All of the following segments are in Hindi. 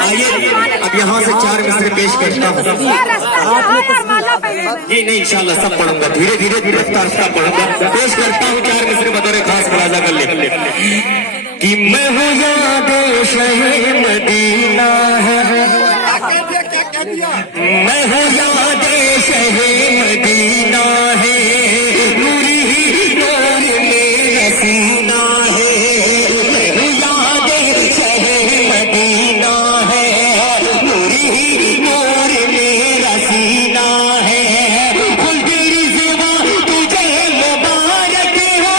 आइए अब यहाँ से 4 मिसरे पेश करता हूँ। जी नहीं, इंशाल्लाह सब पढ़ूंगा, धीरे धीरे रफ्ता रफ्ता पढ़ूंगा। पेश करता हूँ 4 मिसरे बतौर खास मुलाजा कर ले कि मैं हूँ याद शहर मदीना है, मैं हूँ याद शहर मदीना है, नूरी ही नूर मेरा सीना है, मैं हूँ याद शहर मदीना है, नूरी ही नूर मेरा सीना है, खुलतेरी सिवा तुझे मुबारक हो,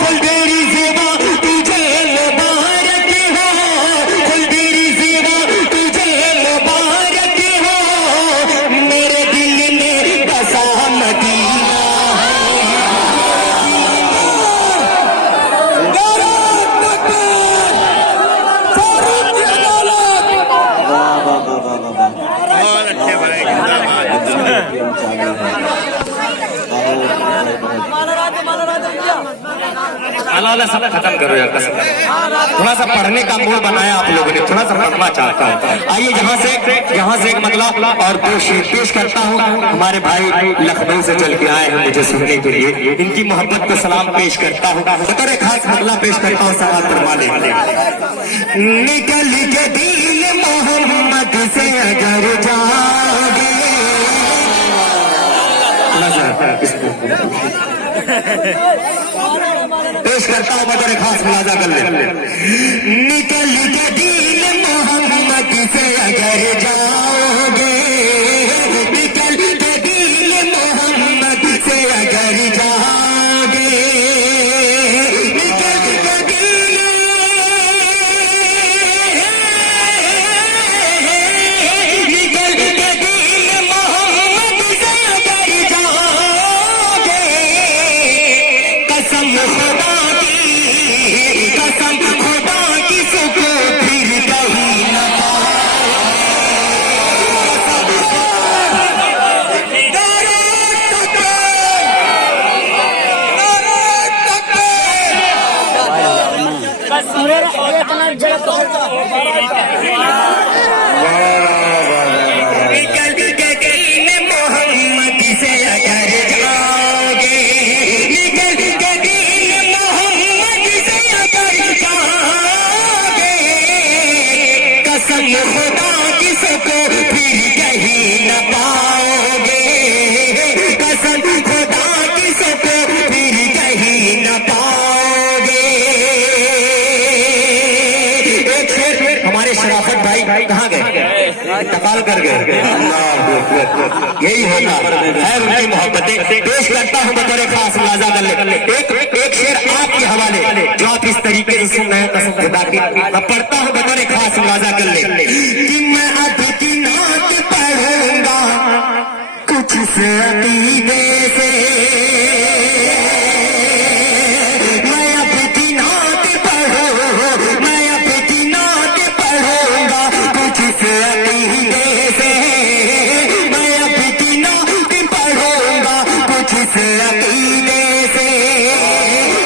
खुलतेरी सिवा तुझे मुबारक हो, खुलतेरी सिवा तुझे मुबारक हो, मेरे दिल में बसा मदीना अल्लाह सब खत्म करो यार कसम। थोड़ा सा पढ़ने का मूड बनाया आप लोगों ने, थोड़ा सा पढ़ना चाहता है। आइए यहाँ से एक मतला और 2 शेर पेश करता हूँ। हमारे भाई लखनऊ से चल के आए हैं मुझे सुनने के लिए, इनकी मोहब्बत को सलाम पेश करता हूँ। बतौर खास मतला पेश करता हूँ, सवाल फरमा ले। निकल के दिल मोहम्मद से अगर जाओगे, पेश करता हूँ बतौर खास मुलाजा कर ले। निकल के दिल मोहम्मद से अगर जाओगे, निकल के दिल मोहम्मद से अगर जाओगे, निकल के दिल, निकल के दिल मोहम्मद से अगर जाओगे, कसम खुदा की, कसम खुदा की सुको फिर कहीं न निकल के दिल मोहम्मद से अगर जाओगे, निकल के दिल मोहम्मद से अगर जाओगे, कसम खुदा की सबको फिर कहीं न पाओगे, कसम खुदा की सबको फिर कहीं न पाओगे। एक शेर हमारे शराफत भाई कहाँ गए, टपाल कर गए, यही होता है उनकी मोहब्बतें। पेश करता हूँ बतौर खास मुलाजा कर ले। एक शेर आपके हवाले जो आप इस तरीके से सुन रहे हैं कसम खुदा की, मैं पढ़ता हूँ बतौर खास मुलाजा कर ले कि मैं अब की नात पढ़ूंगा कुछ से अतीबे से, मैं अब की नात पढ़ूंगा, मैं अब की नात पढ़ूंगा कुछ से अतीबे से, मैं अब की नात पढ़ूंगा कुछ से अतीबे से,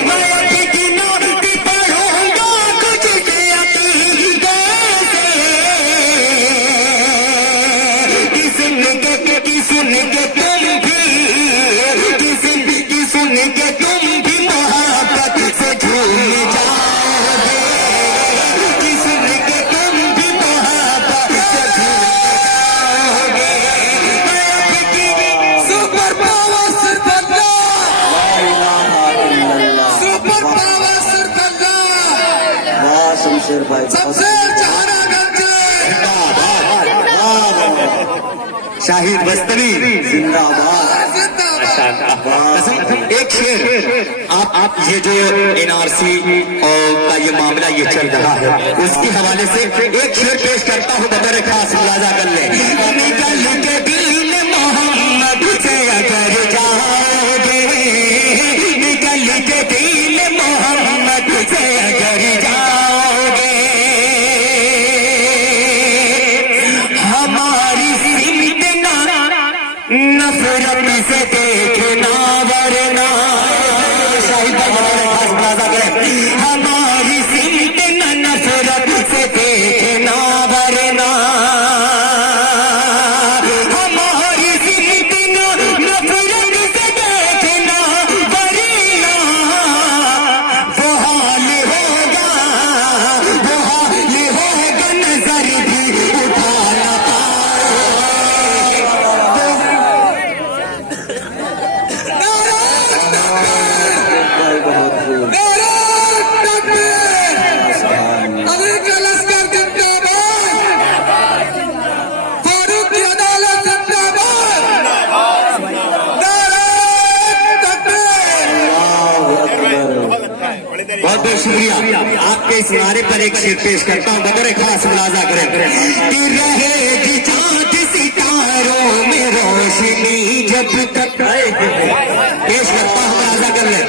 मैं अब की नात पढ़ूंगा कुछ से अतीबे से, कि सुन के तुम भी, कि सुन के तुम भी मोहब्बत से झूम जाओगे, कि सुन के तुम भी मोहब्बत से झूम जाओगे। मैं आपकी सुपर पावर सिर्फ अल्लाह, सुपर पावर सिर्फ अल्लाह, शमशेर भाई सबसे जहानागंज शाहिद बस्तरी जिंदाबाद। एक शेर आप ये जो एनआरसी का ये मामला ये चल रहा है उसके हवाले से एक शेर पेश करता हूँ बतौर खास मुलाजा कर ले। निकल के दिल मोहम्मद से अगर जाओगे, निकल के दिल मोहम्मद से अगर जाओगे, हमारी सिमत नफरत से देखना वरना, और शाहिद भाई हमारे खास मुलाजा करें। हमारी सिमत न नफरत से देखना वरना, हमारी सिमत न नफरत से देखना वरना, वो हाल होगा नजर भी उठा ना बहुत बहुत शुक्रिया। आपके इस नारे पर एक शेर पेश करता हूँ, बगैर खास मुलाजा करें कि रहेगी चाँद सितारों में रोशनी जब तक, पेश करता हूँ मुलाजा कर ले।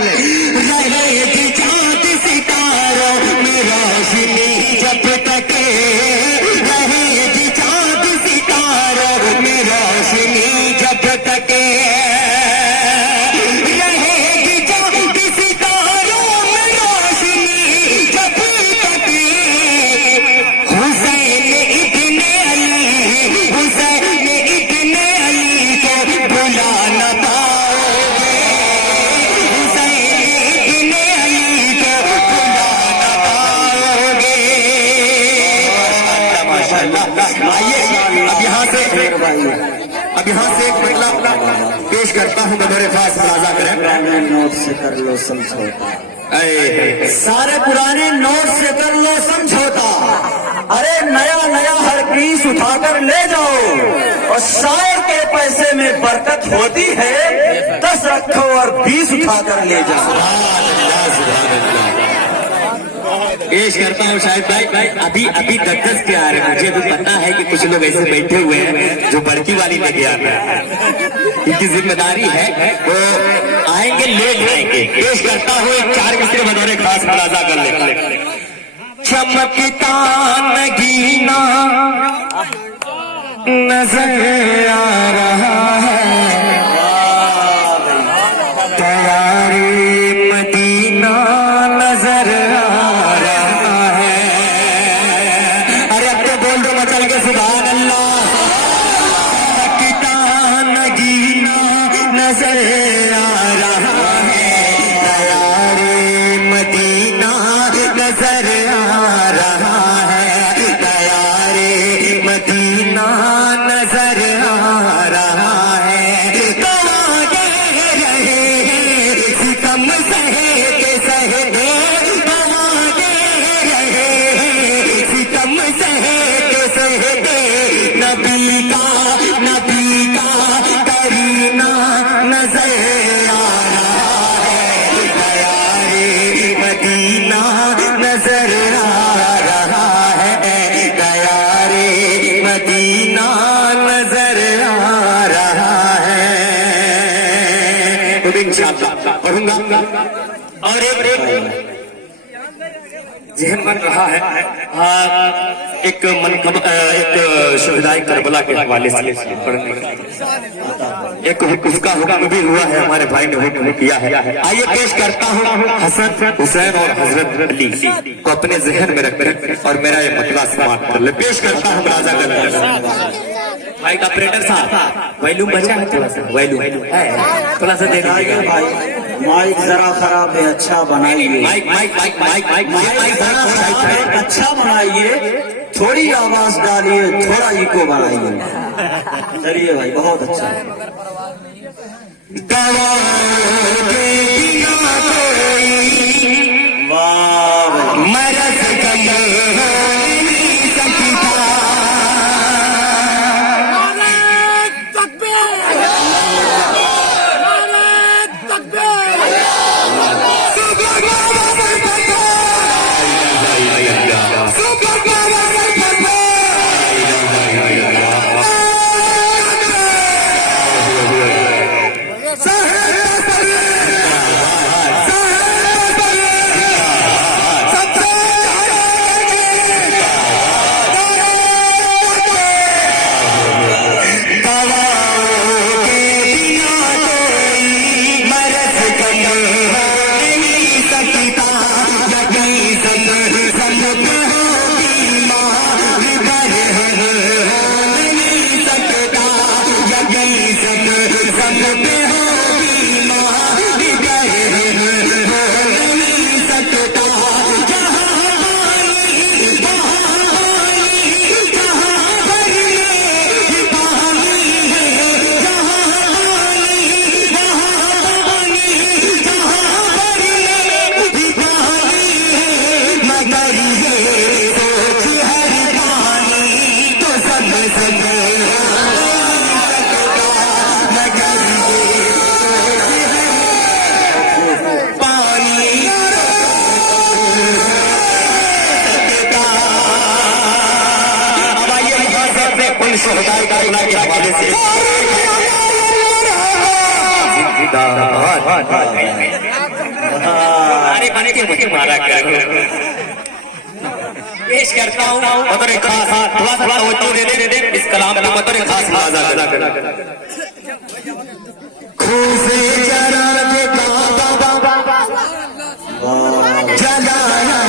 रहेगी चाँद सितारों में रोशनी जब तक, रहेगी चाँद सितारों में रोशनी जब तक, अब यहाँ से एक मतलब पेश करता हूँ, बड़े खास मुलाजा करें। नोट से कर लो समझौता, सारे पुराने नोट से कर लो समझौता, अरे नया नया हर पीस उठाकर ले जाओ, और शायर के पैसे में बरकत होती है, 10 रखो और 20 उठाकर ले जाओ। पेश करता हूँ शाहिद भाई। अभी अभी 10 के आ रहे हैं, मुझे भी पता है कि कुछ लोग ऐसे बैठे हुए हैं जो बड़की वाली लेके आ रहे हैं, इनकी जिम्मेदारी है, वो आएंगे लेट आएंगे। पेश करता हूँ एक 4 मिसरे बतौर खास मुलाजा कर ले। चमकता नगीना नजर आ रहा है, तैयारी मदीना नजर आ रहा है। अरे अब तो बोल दो मचल के सुभान अल्लाह। चमकता नगीना नजर आ रहा है, तैयारी मदीना नजर आ रहा है, तैयारी मदीना नजर आ रहा है। कवागे रहे सितम सहते सहते, कवागे रहे सितम सहते सहते, नबी का करीना नजर आ रहा है, तैयारी मदीना नजर आ रहा है, तैयारी मदीना नजर आ रहा है। तो इंशाअल्लाह पढ़ूंगा। और एक जहन बन रहा है एक एक शहीदाए करबला के हवाले से पढ़ने का एक उसका हुक्म भी हुआ है, हमारे भाई ने हुक्म किया है। आइए पेश करता हूँ हसन हुसैन और हजरत अली को अपने जहन में रख और मेरा ये मतला समाप्त कर ले। पेश करता हूँ राजा कर भाई का ऑपरेटर साहब, वैल्यूम बचा है थोड़ा सा, वैल्यूम है थोड़ा सा देना भाई, माइक जरा खराब है, अच्छा बनाइए। Mic mic mic mic mic mic mic अच्छा बनाइए, थोड़ी आवाज डालिए, थोड़ा इको बनाइए। चलिए भाई, बहुत अच्छा। वाह, मरद इन शहदाए करबला के हवाले से अरे बने के मुझे मारा करो। पेश करता हूँ बतौर खास, थोड़ा सा तवज्जो दे दे इस कलाम को बतौर खास अदा कर। खूफे चराग काबा जलाया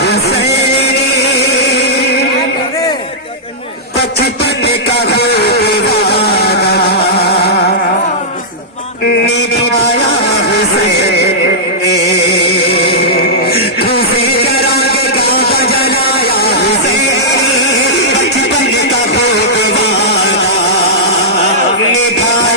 हुसैन, बचपन का निभाया हुसैन, खूफे चराग काबा जलाया हुसैन, बचपन का निभाया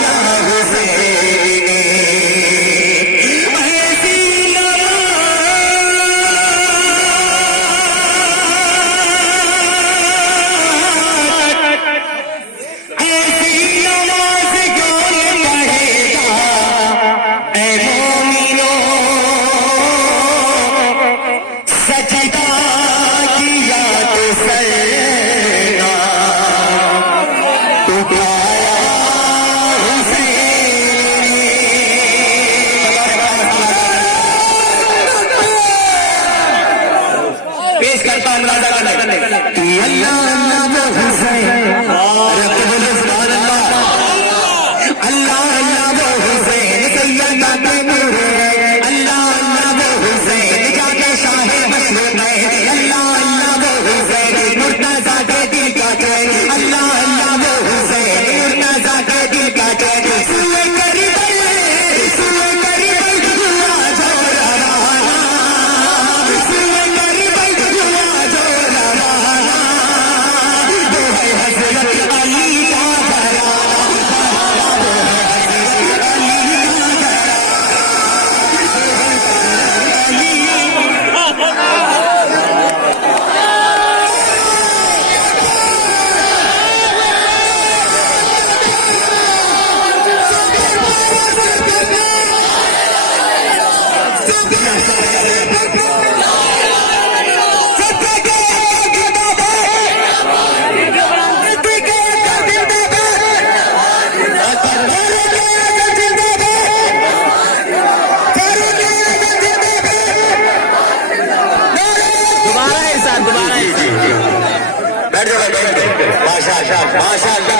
माशाअल्लाह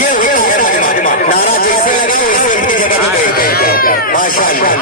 ये नारा जैसे लगा वैसे इनकी जगह पे बैठ गए। माशाअल्लाह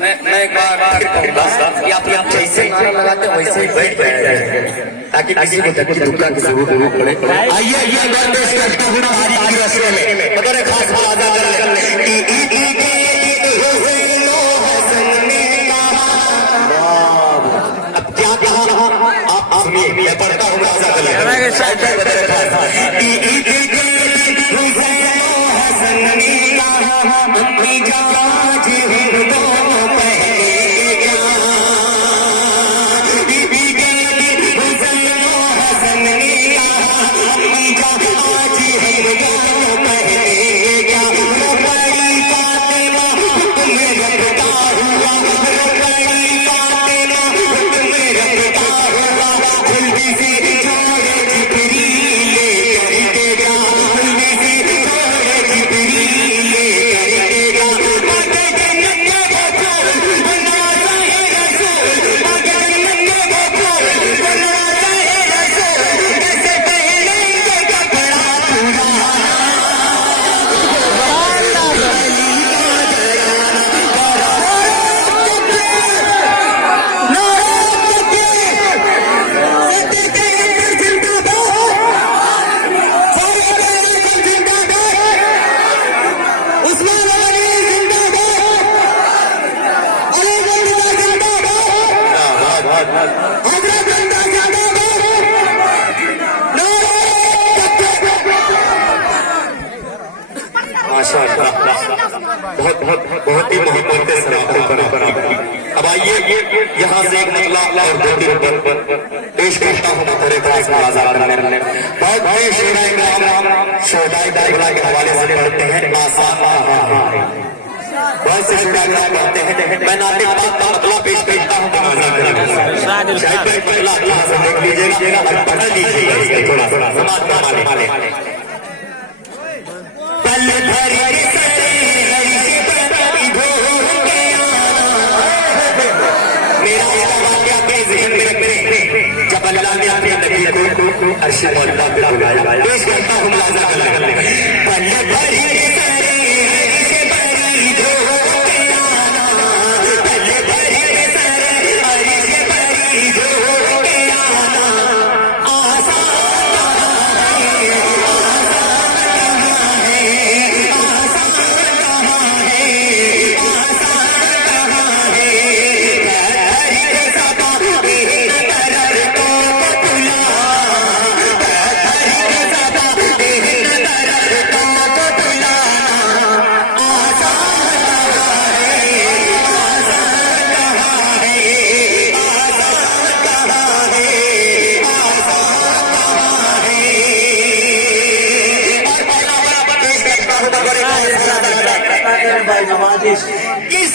मैं एक बार फिर कहूँगा कि आप जैसे नारा लगाते हैं वैसे ही बैठ जाए ताकि किसी को धक्की धुक्का की जरूरत नहीं पड़े। आइए पेश करता हूँ हमारी रस्ते में मगर खास वादा कर मैं पढ़ता हूँ राजा गले शायद बहुत ही मोहब्बत से सलाम करा। अब आइए यहाँ से एक मतला और दो दिन पेश करता हूँ तेरे पास बहुत बड़े शोदाई के हवाले से पढ़ते हैं आसान बहुत से शोदाई पढ़ते हैं। मैं नाते का मतला पेश करता हूँ देख लीजिएगा और पढ़ लीजिएगा थोड़ा थोड़ा समाज वाले जब अल्लाह ने अपने नबी को अर्श मौला पे बुलाया पेश करता हूँ किसी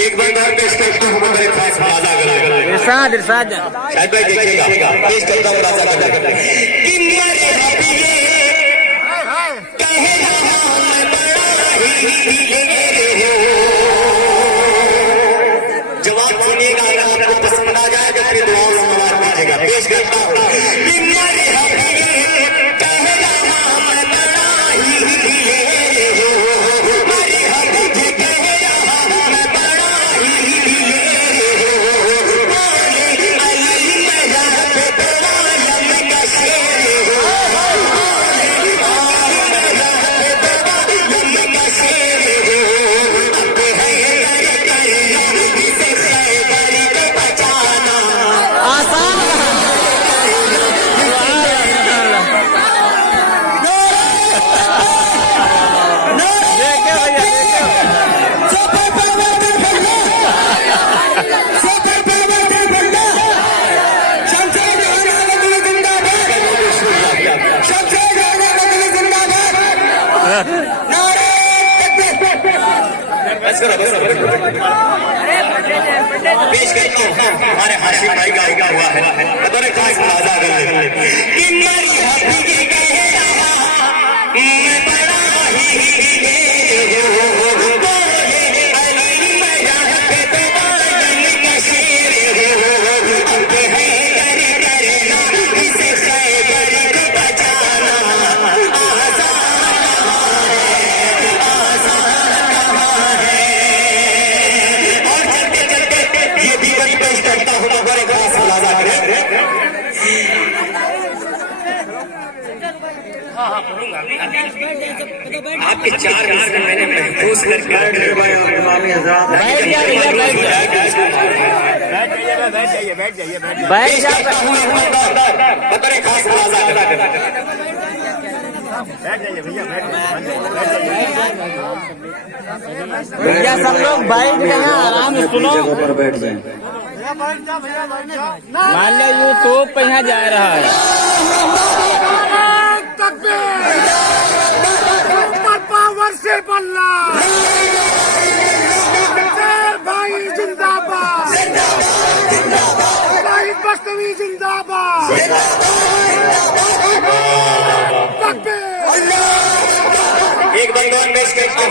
एक बार पेश करता हूँ हमारे खास राजा गले इरशाद इरशाद शायद भाई देखिएगा पेश करता हूँ राजा गले जवाब सुनिएगा अगर आपको पसंद आ जाए तो फिर दुआ से नवाज कीजिएगा। पेश करता हूँ पेश करता हूँ हमारे हाशिम भाई का हुआ है बतौर खास मुलाजा कर ले कि मेरी हबीबी गया मैं बड़ा ही आपके 4 मिनट मैंने महसूस करके बैठ जाता हूँ खास भैया सब लोग बैठ गए आराम से सुनो पर बैठ जाए। मान लो यूट्यूब पे यहाँ जा रहा है पावर से बल्ला भाई जिंदाबाद भाई बस्तवी जिंदाबाद एक बंदोबस्त पेश करता हूं।